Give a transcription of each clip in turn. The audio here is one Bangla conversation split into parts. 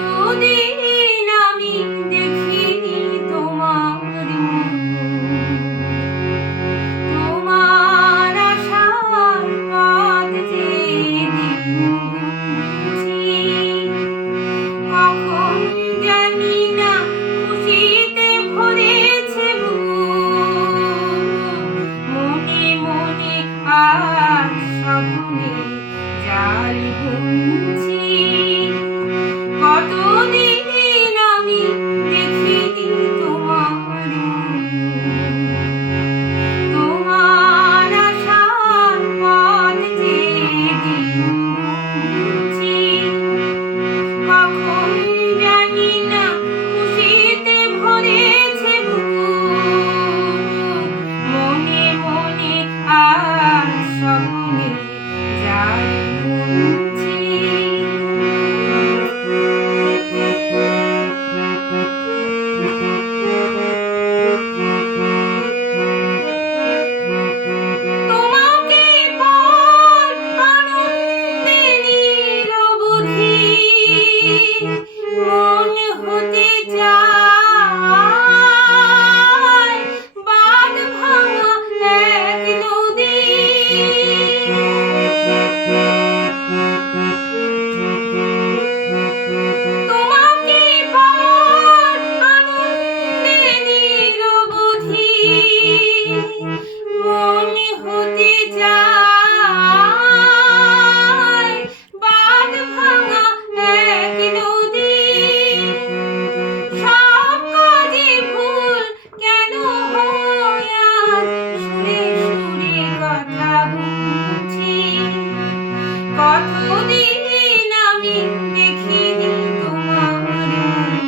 কতদিন আমি দেখিনি তোমার মুখ, তোমার আশার পথ যে গুনছি, কখন জানি না খুশিতে ভরেছে বুক, মনে মনে আর স্বপ্নে জাল বুনছি। কতদিন আমি দেখিনি তোমার মুখ, তোমার আশার পথ যে গুনছি, কখন জানি না খুশিতে ভরেছে বুক, মনে মনে আর স্বপ্নে জাল বুনছি। তোমাকে পাওয়ার আনন্দে নিরবধি মন হতে চায় বাঁধ ভাঙা এক নদী। তোমাকে পাওয়ার আনন্দে নিরবধি মন হতে চায় বাঁধ ভাঙা এক নদী। সব কাজে ভুল কেন হয় আজ সুরে সুরে কথা বুনছি। কতদিন আমি দেখিনি তোমার মুখ,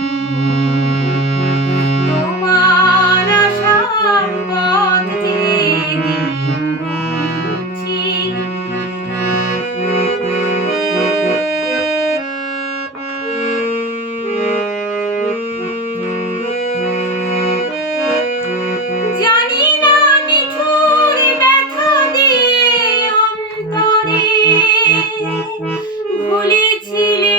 তোমার আশার পথ যে গুনছি। জানি না নিঠুর ব্যথা দিয়ে অন্তরে ভুলেছিলে